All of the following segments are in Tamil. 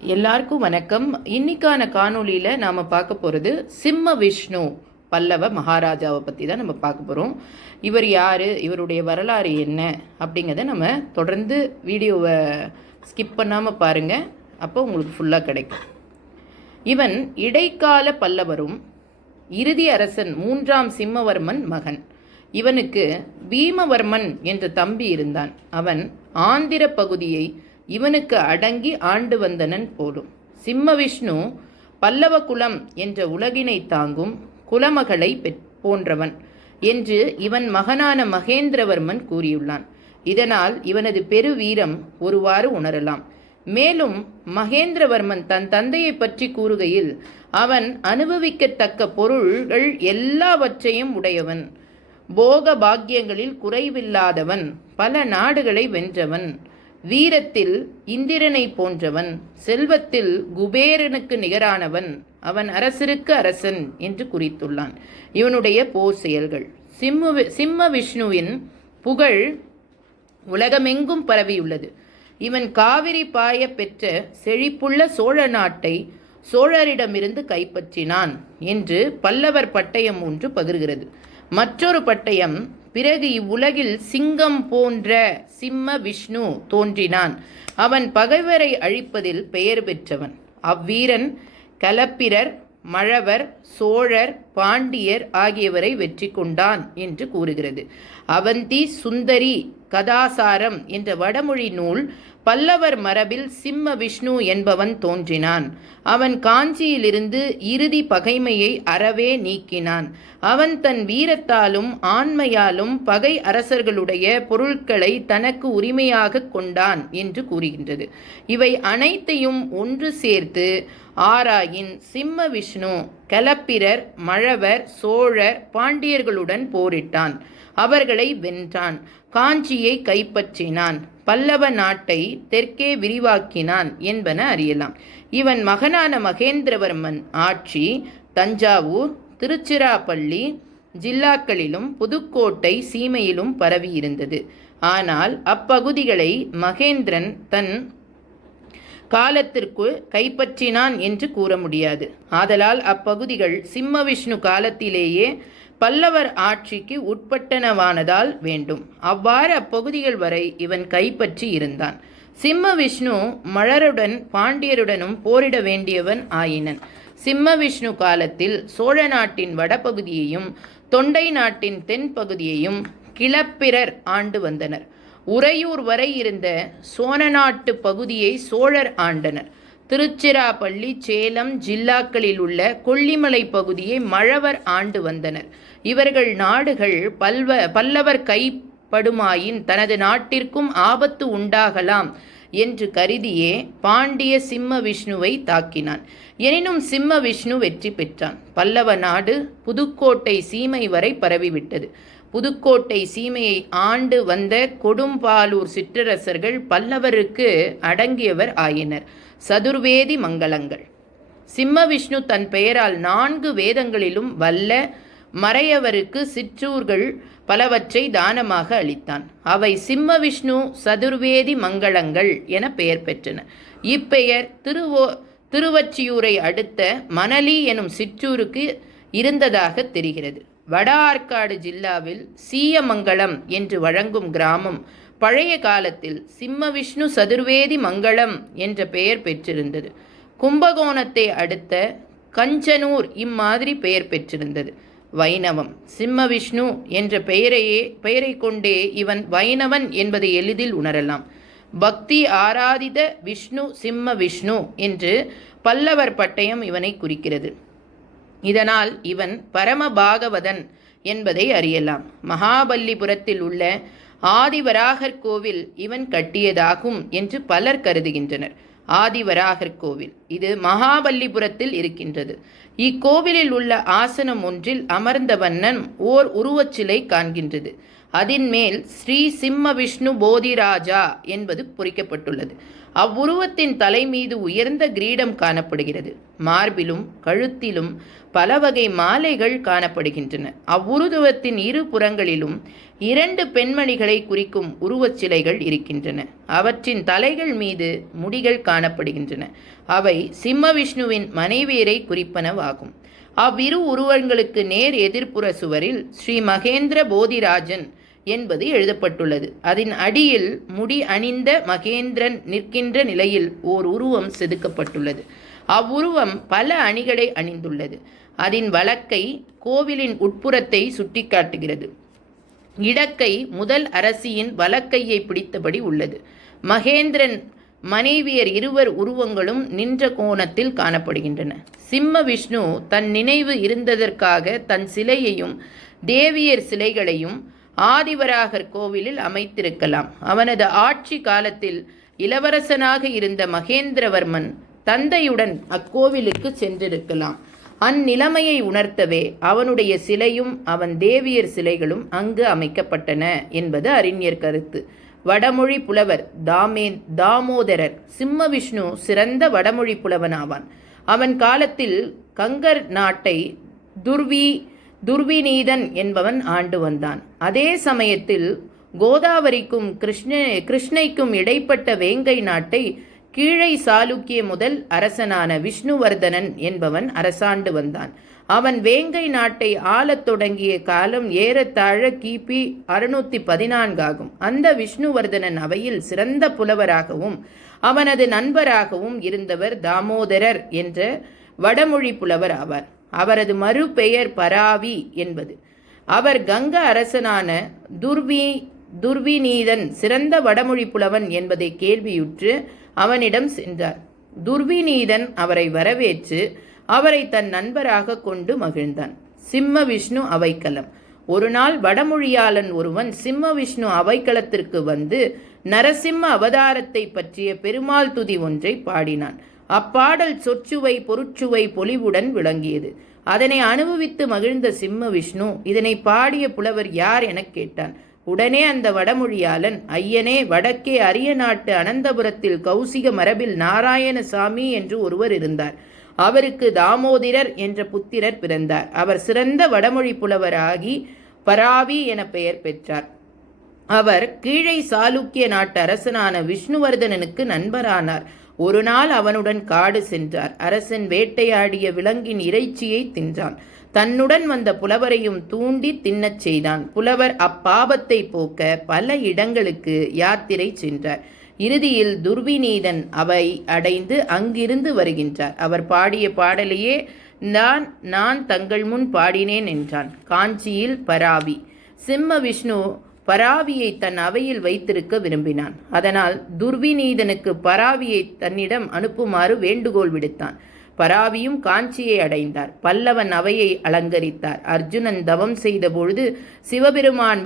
எல்லாருக்கும் வணக்கம். இன்னைக்கான காணொளியில் நாம் பார்க்க போகிறது சிம்ம விஷ்ணு பல்லவ மகாராஜாவை பற்றி தான் நம்ம பார்க்க போகிறோம். இவர் யார், இவருடைய வரலாறு என்ன அப்படிங்கிறத நம்ம தொடர்ந்து வீடியோவை ஸ்கிப் பண்ணாமல் பாருங்கள். அப்போ உங்களுக்கு ஃபுல்லாக கிடைக்கும். இவன் இடைக்கால பல்லவரும் இறுதி அரசன் 3ஆம் சிம்மவர்மன் மகன். இவனுக்கு பீமவர்மன் என்ற தம்பி இருந்தான். அவன் ஆந்திர பகுதியை இவனுக்கு அடங்கி ஆண்டு வந்தனன் போலும். சிம்ம விஷ்ணு பல்லவ குலம் என்ற உலகினை தாங்கும் குலமகளை போன்றவன் என்று இவன் மகனான மகேந்திரவர்மன் கூறியுள்ளான். இதனால் இவனது பெருவீரம் ஒருவாறு உணரலாம். மேலும் மகேந்திரவர்மன் தன் தந்தையை பற்றி கூறுகையில், அவன் அனுபவிக்கத்தக்க பொருள்கள் எல்லாவற்றையும் உடையவன், போக பாக்கியங்களில் குறைவில்லாதவன், பல நாடுகளை வென்றவன், வீரத்தில் இந்திரனை போன்றவன், செல்வத்தில் குபேரனுக்கு நிகரானவன், அவன் அரசருக்கு அரசன் என்று குறித்துள்ளான். இவனுடைய போர் செயல்கள். சிம்ம விஷ்ணுவின் புகழ் உலகமெங்கும் பரவியுள்ளது. இவன் காவிரி பாய பெற்ற செழிப்புள்ள சோழ நாட்டை சோழரிடமிருந்து கைப்பற்றினான் என்று பல்லவர் பட்டயம் ஒன்று பகிர்கிறது. மற்றொரு பட்டயம், பிறகு இவ்வுலகில் சிங்கம் போன்ற சிம்ம விஷ்ணு தோன்றினான், அவன் பகைவரை அழிப்பதில் பெயர் பெற்றவன். அவ்வீரன் கலப்பிரர், மழவர், சோழர், பாண்டியர் ஆகியவரை வெற்றி கொண்டான் என்று கூறுகிறது. அவந்தி சுந்தரி கதாசாரம் என்ற வடமொழி நூல், பல்லவர் மரபில் சிம்ம விஷ்ணு என்பவன் தோன்றினான். அவன் காஞ்சியிலிருந்து இறுதி பகைமையை அறவே நீக்கினான். அவன் தன் வீரத்தாலும் ஆண்மையாலும் பகை அரசர்களுடைய பொருட்களை தனக்கு உரிமையாக கொண்டான் என்று கூறுகின்றது. இவை அனைத்தையும் ஒன்று சேர்த்து ஆராயின் சிம்ம விஷ்ணு கலப்பிரர், மழவர், சோழர், பாண்டியர்களுடன் போரிட்டான். அவர்களை வென்றான். காஞ்சியை கைப்பற்றினான். பல்லவ நாட்டை தெற்கே விரிவாக்கினான் என்பன அறியலாம். இவன் மகனான மகேந்திரவர்மன் ஆட்சி தஞ்சாவூர், திருச்சிராப்பள்ளி ஜில்லாக்களிலும் புதுக்கோட்டை சீமையிலும் பரவியிருந்தது. ஆனால் அப்பகுதிகளை மகேந்திரன் தன் காலத்திற்கு கைப்பற்றினான் என்று கூற முடியாது. ஆதலால் அப்பகுதிகள் சிம்ம விஷ்ணு காலத்திலேயே பல்லவர் ஆட்சிக்கு உட்பட்டனவானதால் வேண்டும். அவ்வாறு அப்பகுதிகள் வரை இவன் கைப்பற்றி இருந்தான். சிம்ம விஷ்ணு மழருடன் பாண்டியருடனும் போரிட வேண்டியவன் ஆயினன். சிம்ம விஷ்ணு காலத்தில் சோழ நாட்டின் வடபகுதியையும் தொண்டை நாட்டின் தென்பகுதியையும் கிளப்பிரர் ஆண்டு வந்தனர். உறையூர் வரை இருந்த சோழ நாட்டு பகுதியை சோழர் ஆண்டனர். திருச்சிராப்பள்ளி, சேலம் ஜில்லாக்களில் உள்ள கொல்லிமலை பகுதியை மழவர் ஆண்டு வந்தனர். இவர்கள் நாடுகள் பல்லவர் கைப்படுமாயின் தனது நாட்டிற்கும் ஆபத்து உண்டாகலாம் என்று கருதியே பாண்டிய சிம்ம விஷ்ணுவை தாக்கினான். எனினும் சிம்ம விஷ்ணு வெற்றி பெற்றான். பல்லவ நாடு புதுக்கோட்டை சீமை வரை பரவிவிட்டது. புதுக்கோட்டை சீமையை ஆண்டு வந்த கொடும்பாலூர் சிற்றரசர்கள் பல்லவருக்கு அடங்கியவர் ஆயினர். சதுர்வேதி மங்களங்கள். சிம்ம விஷ்ணு தன் பெயரால் 4 வேதங்களிலும் வல்ல மறையவருக்கு சிற்றூர்கள் பலவற்றை தானமாக அளித்தான். அவை சிம்ம விஷ்ணு சதுர்வேதி மங்களங்கள் என பெயர் பெற்றன. இப்பெயர் திருவொற்றியூரை அடுத்த மணலி எனும் சிற்றூருக்கு இருந்ததாக தெரிகிறது. வட ஆற்காடு ஜில்லாவில் சீயமங்கலம் என்று வழங்கும் கிராமம் பழைய காலத்தில் சிம்ம விஷ்ணு சதுர்வேதி மங்களம் என்ற பெயர் பெற்றிருந்தது. கும்பகோணத்தை அடுத்த கஞ்சனூர் இம்மாதிரி பெயர் பெற்றிருந்தது. வைணவம். சிம்ம விஷ்ணு என்ற பெயரை கொண்டே இவன் வைணவன் என்பதை எளிதில் உணரலாம். பக்தி ஆராதித விஷ்ணு சிம்ம விஷ்ணு என்று பல்லவர் பட்டயம் இவனை குறிக்கிறது. இதனால் இவன் பரமபாகவதன் என்பதை அறியலாம். மகாபல்லிபுரத்தில் உள்ள ஆதிவராகர் கோவில் இவன் கட்டியதாகும் என்று பலர் கருதுகின்றனர். ஆதிவராகர் கோவில் இது மகாபல்லிபுரத்தில் இருக்கின்றது. இக்கோவிலில் உள்ள ஆசனம் ஒன்றில் அமர்ந்த வண்ணம் ஓர் உருவச்சிலை காண்கின்றது. அதன் மேல் ஸ்ரீ சிம்ம விஷ்ணு போதிராஜா என்பது பொறிக்கப்பட்டுள்ளது. அவ்வுருவத்தின் தலை மீது உயர்ந்த கிரீடம் காணப்படுகிறது. மார்பிலும் கழுத்திலும் பல வகை மாலைகள் காணப்படுகின்றன. அவ்வுருவத்தின் இரு புறங்களிலும் 2 பெண்மணிகளை குறிக்கும் உருவச் சிலைகள் இருக்கின்றன. அவற்றின் தலைகள் மீது முடிகள் காணப்படுகின்றன. அவை சிம்மவிஷ்ணுவின் மனைவியரை குறிப்பனவாகும். அவ்விரு உருவங்களுக்கு நேர் எதிர்ப்புற சுவரில் ஸ்ரீ மகேந்திர போதிராஜன் என்பது எழுதப்பட்டுள்ளது. அதன் அடியில் முடி அணிந்த மகேந்திரன் நிற்கின்ற நிலையில் ஓர் உருவம் செதுக்கப்பட்டுள்ளது. அவ்வுருவம் பல அணிகளை அணிந்துள்ளது. அதன் வலக்கை கோவிலின் உட்புறத்தை சுட்டிக்காட்டுகிறது. இடக்கை முதல் அரசியின் வலக்கையை பிடித்தபடி உள்ளது. மகேந்திரன் மனைவியர் இருவர் உருவங்களும் நின்ற கோணத்தில் காணப்படுகின்றன. சிம்ம விஷ்ணு தன் நினைவு இருந்ததற்காக தன் சிலையையும் தேவியர் சிலைகளையும் ஆதிவராகர் கோவிலில் அமைத்திருக்கலாம். அவனது ஆட்சி காலத்தில் இளவரசனாக இருந்த மகேந்திரவர்மன் தந்தையுடன் அக்கோவிலுக்கு சென்றிருக்கலாம். அந்நிலைமையை உணர்த்தவே அவனுடைய சிலையும் அவன் தேவியர் சிலைகளும் அங்கு அமைக்கப்பட்டன என்பது அறிஞர் கருத்து. வடமொழி புலவர் தாமோதரர் சிம்மவிஷ்ணு சிறந்த வடமொழி புலவனாவான். அவன் காலத்தில் கங்கர் நாட்டை துர்விநீதன் என்பவன் ஆண்டு வந்தான். அதே சமயத்தில் கோதாவரிக்கும் கிருஷ்ணைக்கும் இடைப்பட்ட வேங்கை நாட்டை கீழை சாளுக்கிய முதல் அரசனான விஷ்ணுவர்தனன் என்பவன் அரசாண்டு வந்தான். அவன் வேங்கை நாட்டை ஆளத் தொடங்கிய காலம் ஏறத்தாழ கிபி 614 ஆகும். அந்த விஷ்ணுவர்தனன் அவையில் சிறந்த புலவராகவும் அவனது நண்பராகவும் இருந்தவர் தாமோதரர் என்ற வடமொழி புலவர் ஆவார். அவரது மறு பெயர் பராவி என்பது. அவர் கங்க அரசனான துர்விநீதன் சிறந்த வடமொழி புலவன் என்பதை கேள்வியுற்று அவனிடம் சென்றார். துர்விநீதன் அவரை வரவேற்று அவரை தன் நண்பராக கொண்டு மகிழ்ந்தான். சிம்ம விஷ்ணு அவைக்களம். ஒரு நாள் வடமொழியாளன் ஒருவன் சிம்ம விஷ்ணு அவைக்களத்திற்கு வந்து நரசிம்ம அவதாரத்தை பற்றிய பெருமாள் துதி ஒன்றை பாடினான். அப்பாடல் சொற்சுவை பொருட்சுவை பொலிவுடன் விளங்கியது. அதனை அனுபவித்து மகிழ்ந்த சிம்ம விஷ்ணு இதனை பாடிய புலவர் யார் எனக் கேட்டான். உடனே அந்த வடமொழியாளன், ஐயனே, வடக்கே அரிய நாட்டு அனந்தபுரத்தில் கௌசிக மரபில் நாராயணசாமி என்று ஒருவர் இருந்தார். அவருக்கு தாமோதரர் என்ற புத்திரர் பிறந்தார். அவர் சிறந்த வடமொழி புலவராகி பராவி என பெயர் பெற்றார். அவர் கீழை சாளுக்கிய நாட்டு அரசனான விஷ்ணுவர்தனனுக்கு நண்பரானார். ஒரு நாள் அவனுடன் காடு சென்றார். அரசன் வேட்டையாடிய விலங்கின் இறைச்சியை தின்றான். தன்னுடன் வந்த புலவரையும் தூண்டி தின்னச் செய்தான். புலவர் அப்பாபத்தை போக்க பல இடங்களுக்கு யாத்திரை சென்றார். இறுதியில் துர்விநீதன் அவை அடைந்து அங்கிருந்து வருகின்றார். அவர் பாடிய பாடலையே நான் தங்கள் முன் பாடினேன் என்றான். காஞ்சியில் பராவி. சிம்ம விஷ்ணு பராவியை தன் அவையில் வைத்திருக்க விரும்பினான். அதனால் துர்விநீதனுக்கு பராவியை தன்னிடம் அனுப்புமாறு வேண்டுகோள் விடுத்தான். பராவியும் காஞ்சியை அடைந்தார். பல்லவன் அவையை அலங்கரித்தார். அர்ஜுனன் தவம் செய்த பொழுது சிவபெருமான்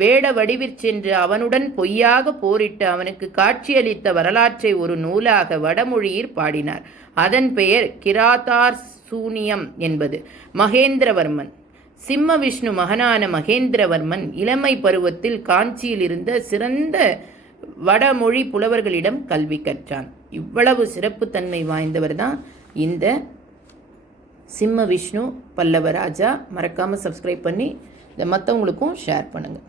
வேட வடிவிற்சென்று அவனுடன் பொய்யாக போரிட்டு அவனுக்கு காட்சியளித்த வரலாற்றை ஒரு நூலாக வடமொழியில் பாடினார். அதன் பெயர் கிராதார் சூனியம் என்பது. மகேந்திரவர்மன். சிம்ம விஷ்ணு மகனான மகேந்திரவர்மன் இளமை பருவத்தில் காஞ்சியில் இருந்த சிறந்த வடமொழி புலவர்களிடம் கல்வி கற்றான். இவ்வளவு சிறப்புத்தன்மை வாய்ந்தவர் தான் இந்த சிம்ம விஷ்ணு பல்லவ ராஜா. மறக்காமல் சப்ஸ்கிரைப் பண்ணி இதை மற்றவங்களுக்கும் ஷேர் பண்ணுங்கள்.